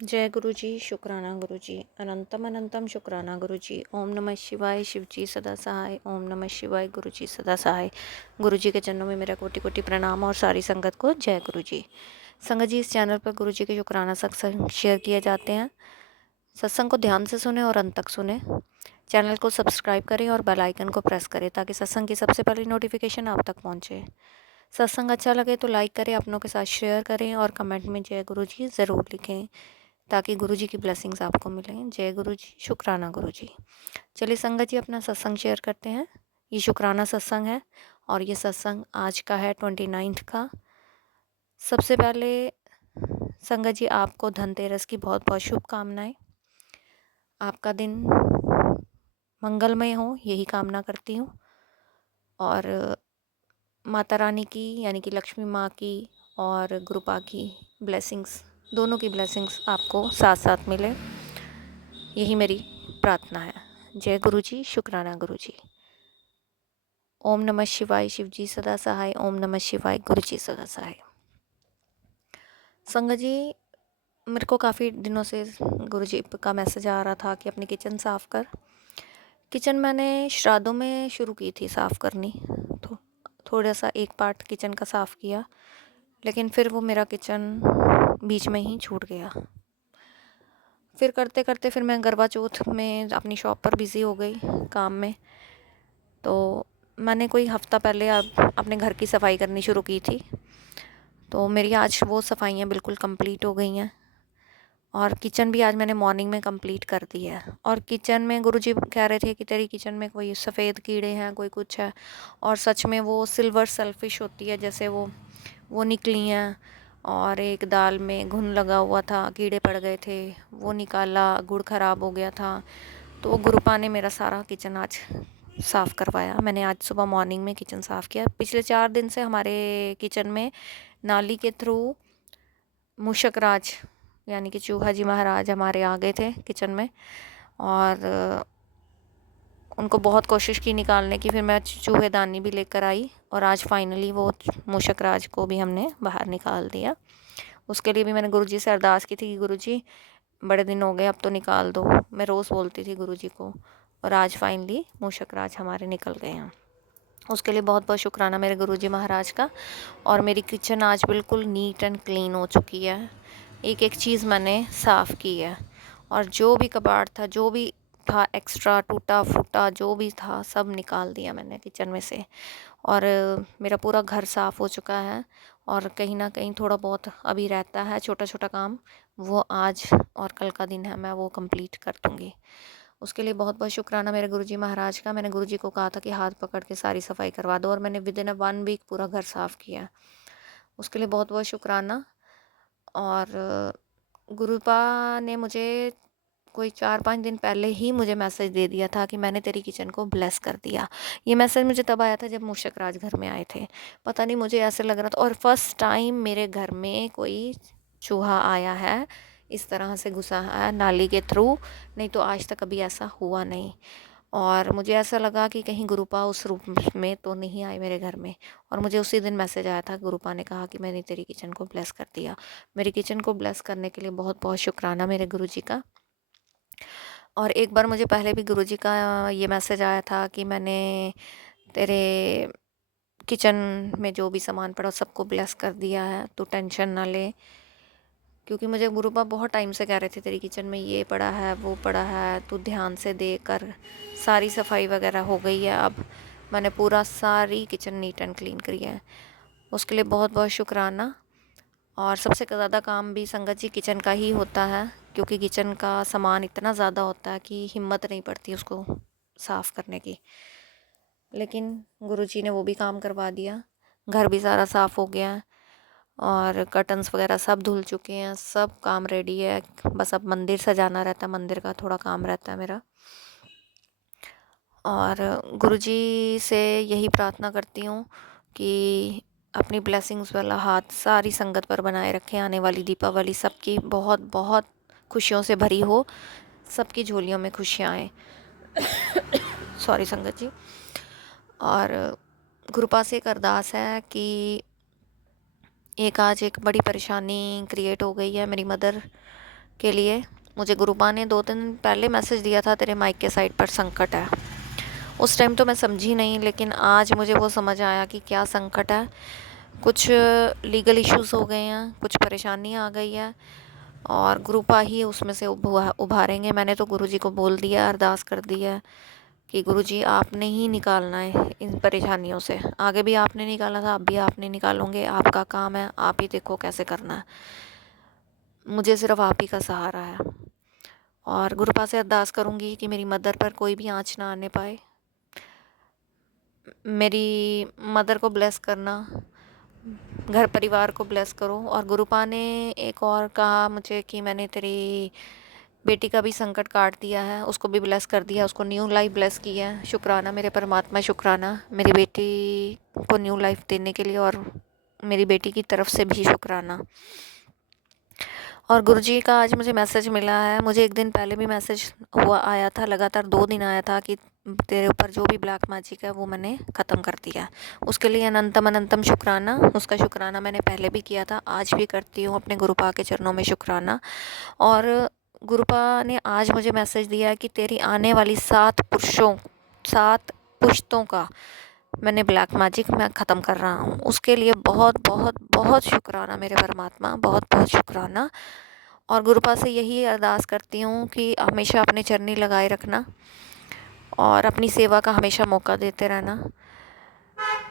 जय गुरु जी, शुक्राना गुरु जी, अनंतम अनंतम शुक्राना गुरु जी। ओम नमः शिवाय, शिव जी सदा सहाय। ओम नमः शिवाय, गुरु जी सदा सहाय। गुरु जी के चरणों में मेरा कोटि कोटि प्रणाम और सारी संगत को जय गुरु जी। संगत जी, इस चैनल पर गुरु जी के शुक्राना सत्संग शेयर किए जाते हैं। सत्संग को ध्यान से सुने और अंत तक सुने। चैनल को सब्सक्राइब करें और बेल आइकन को प्रेस करें ताकि सत्संग की सबसे पहली नोटिफिकेशन आप तक पहुंचे। सत्संग अच्छा लगे तो लाइक करें, अपनों के साथ शेयर करें और कमेंट में जय गुरु जी ज़रूर लिखें ताकि गुरु जी की ब्लेसिंग्स आपको मिलें। जय गुरु जी, शुक्राना गुरु जी। चलिए संगत जी, अपना सत्संग शेयर करते हैं। ये शुक्राना सत्संग है और ये सत्संग आज का है 29 का। सबसे पहले संगत जी, आपको धनतेरस की बहुत बहुत शुभकामनाएं। आपका दिन मंगलमय हो, यही कामना करती हूँ। और माता रानी की यानी कि लक्ष्मी माँ की और गुरुपा की ब्लेसिंग्स, दोनों की ब्लेसिंग्स आपको साथ साथ मिले, यही मेरी प्रार्थना है। जय गुरु जी, शुक्राना गुरु जी। ओम नमः शिवाय, शिव जी सदा सहाय। ओम नमः शिवाय, गुरु जी सदा सहाय। संगत जी, मेरे को काफ़ी दिनों से गुरु जी का मैसेज आ रहा था कि अपनी किचन साफ़ कर। किचन मैंने श्राद्धों में शुरू की थी साफ़ करनी, तो थोड़ा सा एक पार्ट किचन का साफ़ किया, लेकिन फिर वो मेरा किचन बीच में ही छूट गया। फिर करते करते फिर मैं करवा चौथ में अपनी शॉप पर बिज़ी हो गई काम में। तो मैंने कोई हफ़्ता पहले अब अपने घर की सफाई करनी शुरू की थी। तो मेरी आज वो सफाइयाँ बिल्कुल कंप्लीट हो गई हैं और किचन भी आज मैंने मॉर्निंग में कंप्लीट कर दी है। और किचन में गुरुजी कह रहे थे कि तेरी किचन में कोई सफ़ेद कीड़े हैं, कोई कुछ है, और सच में वो सिल्वर सेलफिश होती है जैसे वो निकली हैं। और एक दाल में घुन लगा हुआ था, कीड़े पड़ गए थे, वो निकाला, गुड़ ख़राब हो गया था। तो गुरुपा ने मेरा सारा किचन आज साफ़ करवाया। मैंने आज सुबह मॉर्निंग में किचन साफ़ किया। पिछले 4 दिन से हमारे किचन में नाली के थ्रू मूषक राज यानी कि चूहा जी महाराज हमारे आ गए थे किचन में, और उनको बहुत कोशिश की निकालने की। फिर मैं चूहेदानी भी लेकर आई और आज फाइनली वो मूषक राज को भी हमने बाहर निकाल दिया। उसके लिए भी मैंने गुरुजी से अरदास की थी कि गुरुजी, बड़े दिन हो गए, अब तो निकाल दो। मैं रोज़ बोलती थी गुरुजी को, और आज फाइनली मूषक राज हमारे निकल गए हैं। उसके लिए बहुत बहुत शुक्राना मेरे गुरुजी महाराज का। और मेरी किचन आज बिल्कुल नीट एंड क्लीन हो चुकी है। एक एक चीज़ मैंने साफ़ की है, और जो भी कबाड़ था, जो भी था एक्स्ट्रा टूटा फूटा जो भी था, सब निकाल दिया मैंने किचन में से। और मेरा पूरा घर साफ़ हो चुका है। और कहीं ना कहीं थोड़ा बहुत अभी रहता है छोटा छोटा काम, वो आज और कल का दिन है, मैं वो कंप्लीट कर दूँगी। उसके लिए बहुत बहुत शुक्राना मेरे गुरुजी महाराज का। मैंने गुरुजी को कहा था कि हाथ पकड़ के सारी सफाई करवा दो, और मैंने विद इन 1 वीक पूरा घर साफ़ किया। उसके लिए बहुत बहुत शुक्राना। और गुरुपा ने मुझे कोई 4-5 दिन पहले ही मुझे मैसेज दे दिया था कि मैंने तेरी किचन को ब्लेस कर दिया। ये मैसेज मुझे तब आया था जब मूषक राज घर में आए थे। पता नहीं, मुझे ऐसे लग रहा था, और फर्स्ट टाइम मेरे घर में कोई चूहा आया है, इस तरह से घुसा है नाली के थ्रू। नहीं तो आज तक कभी ऐसा हुआ नहीं। और मुझे ऐसा लगा कि कहीं गुरुपा उस रूप में तो नहीं आए मेरे घर में। और मुझे उसी दिन मैसेज आया था, गुरुपा ने कहा कि मैंने तेरी किचन को ब्लेस कर दिया। मेरी किचन को ब्लेस करने के लिए बहुत बहुत शुक्राना मेरे गुरुजी का। और एक बार मुझे पहले भी गुरुजी का ये मैसेज आया था कि मैंने तेरे किचन में जो भी सामान पड़ा सबको ब्लेस कर दिया है, तू टेंशन ना ले। क्योंकि मुझे गुरुपा बहुत टाइम से कह रहे थे तेरी किचन में ये पड़ा है, वो पड़ा है, तू ध्यान से देख कर। सारी सफाई वगैरह हो गई है, अब मैंने पूरा सारी किचन नीट एंड क्लीन करी है। उसके लिए बहुत बहुत शुक्राना। और सबसे ज़्यादा काम भी संगत जी किचन का ही होता है, क्योंकि किचन का सामान इतना ज़्यादा होता है कि हिम्मत नहीं पड़ती उसको साफ़ करने की। लेकिन गुरुजी ने वो भी काम करवा दिया। घर भी सारा साफ़ हो गया, और कर्टन्स वगैरह सब धुल चुके हैं, सब काम रेडी है। बस अब मंदिर सजाना रहता है, मंदिर का थोड़ा काम रहता है मेरा। और गुरुजी से यही प्रार्थना करती हूँ कि अपनी ब्लेसिंग्स वाला हाथ सारी संगत पर बनाए रखें। आने वाली दीपावली सबकी बहुत बहुत खुशियों से भरी हो, सबकी झोलियों में खुशियाँ आएँ। सॉरी संगत जी। और गुरुपा से एक अरदास है कि आज एक बड़ी परेशानी क्रिएट हो गई है। मेरी मदर के लिए मुझे गुरुपा ने 2-3 दिन पहले मैसेज दिया था, तेरे माइक के साइड पर संकट है। उस टाइम तो मैं समझी नहीं, लेकिन आज मुझे वो समझ आया कि क्या संकट है। कुछ लीगल इश्यूज़ हो गए हैं, कुछ परेशानी आ गई है और गुरुपा ही उसमें से उभारेंगे। मैंने तो गुरुजी को बोल दिया, अरदास कर दी है कि गुरुजी आपने ही निकालना है इन परेशानियों से। आगे भी आपने निकाला था, अब भी आपने निकालोगे, आपका काम है, आप ही देखो कैसे करना है। मुझे सिर्फ आप ही का सहारा है और गुरुपा से अरदास करूँगी कि मेरी मदर पर कोई भी आँच ना आने पाए। मेरी मदर को ब्लेस करना, घर परिवार को ब्लेस करो। और गुरुपा ने एक और कहा मुझे कि मैंने तेरी बेटी का भी संकट काट दिया है, उसको भी ब्लेस कर दिया, उसको न्यू लाइफ ब्लेस की है। शुक्राना मेरे परमात्मा, शुक्राना मेरी बेटी को न्यू लाइफ देने के लिए, और मेरी बेटी की तरफ से भी शुक्राना। और गुरुजी का आज मुझे मैसेज मिला है, मुझे एक दिन पहले भी मैसेज आया था, लगातार 2 दिन आया था कि तेरे ऊपर जो भी ब्लैक मैजिक है वो मैंने ख़त्म कर दिया। उसके लिए अनंतम अनंतम शुक्राना। उसका शुक्राना मैंने पहले भी किया था, आज भी करती हूँ अपने गुरुपा के चरणों में शुक्राना। और गुरुपा ने आज मुझे मैसेज दिया कि तेरी आने वाली 7 पुश्तों का मैंने ब्लैक मैजिक मैं ख़त्म कर रहा हूँ। उसके लिए बहुत बहुत बहुत शुक्राना मेरे परमात्मा, बहुत बहुत शुक्राना। और गुरुपा से यही अरदास करती हूँ कि हमेशा अपने चरनी लगाए रखना और अपनी सेवा का हमेशा मौका देते रहना।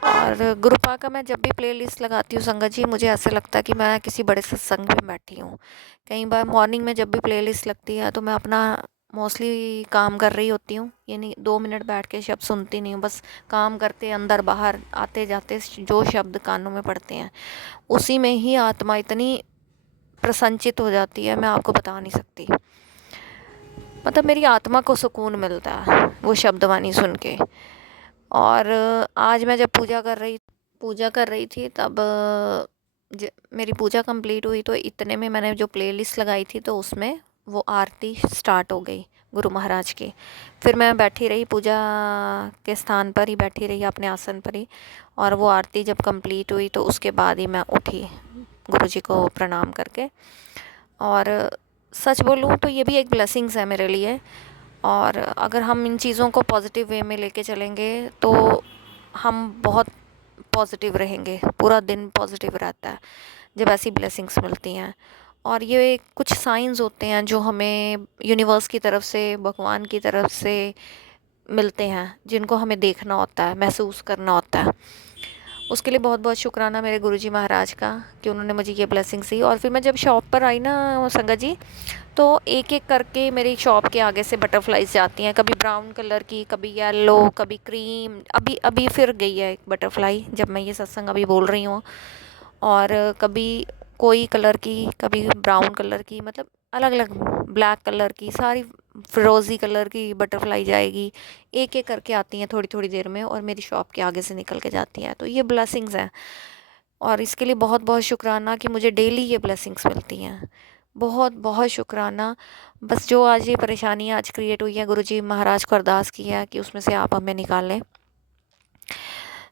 और गुरुपा का मैं जब भी प्लेलिस्ट लगाती हूँ संगत जी, मुझे ऐसा लगता है कि मैं किसी बड़े सत्संग में बैठी हूँ। कई बार मॉर्निंग में जब भी प्लेलिस्ट लगती है तो मैं अपना मोस्टली काम कर रही होती हूँ, यानी 2 मिनट बैठ के शब्द सुनती नहीं हूँ, बस काम करते अंदर बाहर आते जाते जो शब्द कानों में पड़ते हैं उसी में ही आत्मा इतनी प्रसन्नचित हो जाती है, मैं आपको बता नहीं सकती। मतलब मेरी आत्मा को सुकून मिलता है वो शब्दवाणी सुन के। और आज मैं जब पूजा कर रही थी तब मेरी पूजा कंप्लीट हुई तो इतने में मैंने जो प्लेलिस्ट लगाई थी तो उसमें वो आरती स्टार्ट हो गई गुरु महाराज की। फिर मैं बैठी रही पूजा के स्थान पर ही, बैठी रही अपने आसन पर ही, और वो आरती जब कंप्लीट हुई तो उसके बाद ही मैं उठी गुरुजी को प्रणाम करके। और सच बोलूँ तो ये भी एक ब्लेसिंग्स है मेरे लिए। और अगर हम इन चीज़ों को पॉजिटिव वे में लेके चलेंगे तो हम बहुत पॉजिटिव रहेंगे, पूरा दिन पॉजिटिव रहता है जब ऐसी ब्लेसिंग्स मिलती हैं। और ये कुछ साइंस होते हैं जो हमें यूनिवर्स की तरफ से, भगवान की तरफ से मिलते हैं, जिनको हमें देखना होता है, महसूस करना होता है। उसके लिए बहुत बहुत शुक्राना मेरे गुरुजी महाराज का कि उन्होंने मुझे ये ब्लेसिंग्स दी। और फिर मैं जब शॉप पर आई ना संगत जी, तो एक एक करके मेरी शॉप के आगे से बटरफ्लाइज जाती हैं, कभी ब्राउन कलर की, कभी येलो, कभी क्रीम। अभी अभी फिर गई है एक बटरफ्लाई जब मैं ये सत्संग अभी बोल रही हूँ। और कभी कोई कलर की, कभी ब्राउन कलर की, मतलब अलग अलग, ब्लैक कलर की, सारी फिरोज़ी कलर की बटरफ्लाई जाएगी। एक एक करके आती हैं थोड़ी थोड़ी देर में और मेरी शॉप के आगे से निकल के जाती हैं। तो ये ब्लेसिंग्स हैं और इसके लिए बहुत बहुत शुक्राना कि मुझे डेली ये ब्लेसिंग्स मिलती हैं। बहुत बहुत शुक्राना। बस जो आज ये परेशानी आज क्रिएट हुई है, गुरुजी महाराज को अरदास की है कि उसमें से आप हमें निकालें।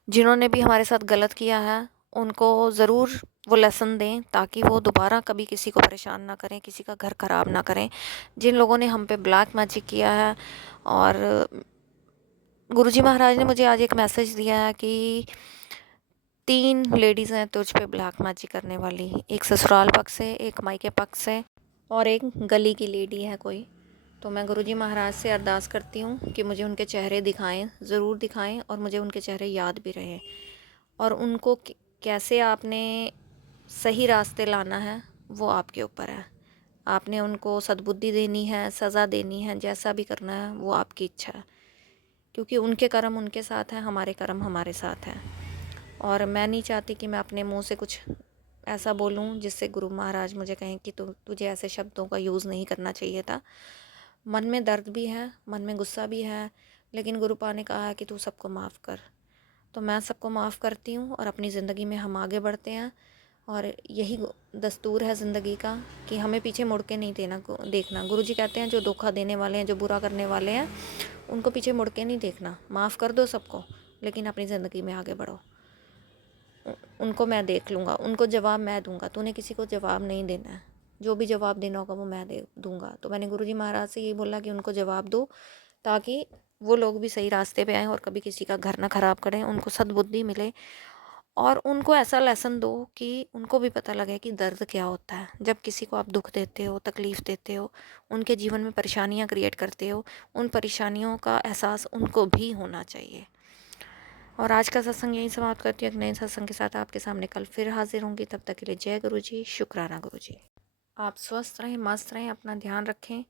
जिन्होंने भी हमारे साथ गलत किया है उनको ज़रूर वो लेसन दें ताकि वो दोबारा कभी किसी को परेशान ना करें, किसी का घर ख़राब ना करें। जिन लोगों ने हम पे ब्लैक मैजिक किया है, और गुरुजी महाराज ने मुझे आज एक मैसेज दिया है कि 3 लेडीज़ हैं तुझ पे ब्लैक मैजिक करने वाली, एक ससुराल पक्ष से, एक मायके पक्ष से, और एक गली की लेडी है कोई। तो मैं गुरुजी महाराज से अरदास करती हूँ कि मुझे उनके चेहरे दिखाएं, ज़रूर दिखाएं, और मुझे उनके चेहरे याद भी रहे। और उनको कैसे आपने सही रास्ते लाना है वो आपके ऊपर है। आपने उनको सद्बुद्धि देनी है, सज़ा देनी है, जैसा भी करना है वो आपकी इच्छा है, क्योंकि उनके कर्म उनके साथ हैं, हमारे कर्म हमारे साथ हैं। और मैं नहीं चाहती कि मैं अपने मुंह से कुछ ऐसा बोलूं जिससे गुरु महाराज मुझे कहें कि तुझे ऐसे शब्दों का यूज़ नहीं करना चाहिए था। मन में दर्द भी है, मन में गुस्सा भी है, लेकिन गुरुपा ने कहा है कि तू सबको माफ़ कर। तो मैं सबको माफ़ करती हूँ और अपनी ज़िंदगी में हम आगे बढ़ते हैं। और यही दस्तूर है ज़िंदगी का कि हमें पीछे मुड़ के नहीं देखना। गुरुजी कहते हैं जो धोखा देने वाले हैं, जो बुरा करने वाले हैं, उनको पीछे मुड़ के नहीं देखना। माफ़ कर दो सबको, लेकिन अपनी ज़िंदगी में आगे बढ़ो। उनको मैं देख लूँगा, उनको जवाब मैं दूँगा, तूने किसी को जवाब नहीं देना है। जो भी जवाब देना होगा वो मैं दे दूँगा। तो मैंने गुरुजी महाराज से यही बोला कि उनको जवाब दो, ताकि वो लोग भी सही रास्ते पे आएँ और कभी किसी का घर ना ख़राब करें, उनको सद्बुद्धि मिले और उनको ऐसा लेसन दो कि उनको भी पता लगे कि दर्द क्या होता है। जब किसी को आप दुःख देते हो, तकलीफ़ देते हो, उनके जीवन में परेशानियाँ क्रिएट करते हो, उन परेशानियों का एहसास उनको भी होना चाहिए। और आज का सत्संग यहीं समाप्त करती हूँ। एक नए सत्संग के साथ आपके सामने कल फिर हाज़िर होंगी। तब तक के लिए जय गुरुजी, शुक्राना गुरुजी। आप स्वस्थ रहें, मस्त रहें, अपना ध्यान रखें।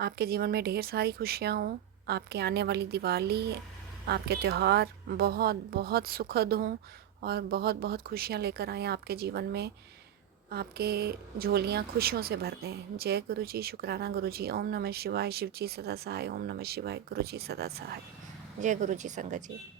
आपके जीवन में ढेर सारी खुशियाँ हों। आपके आने वाली दिवाली, आपके त्यौहार बहुत बहुत सुखद हों और बहुत बहुत खुशियाँ लेकर आएँ आपके जीवन में। आपके झोलियाँ खुशियों से भर दें। जय गुरुजी, शुक्राना गुरुजी। ओम नमः शिवाय। शिव जी सदा सहाय। ओम नमः शिवाय। गुरुजी सदा सहाय। जय गुरुजी संगत जी।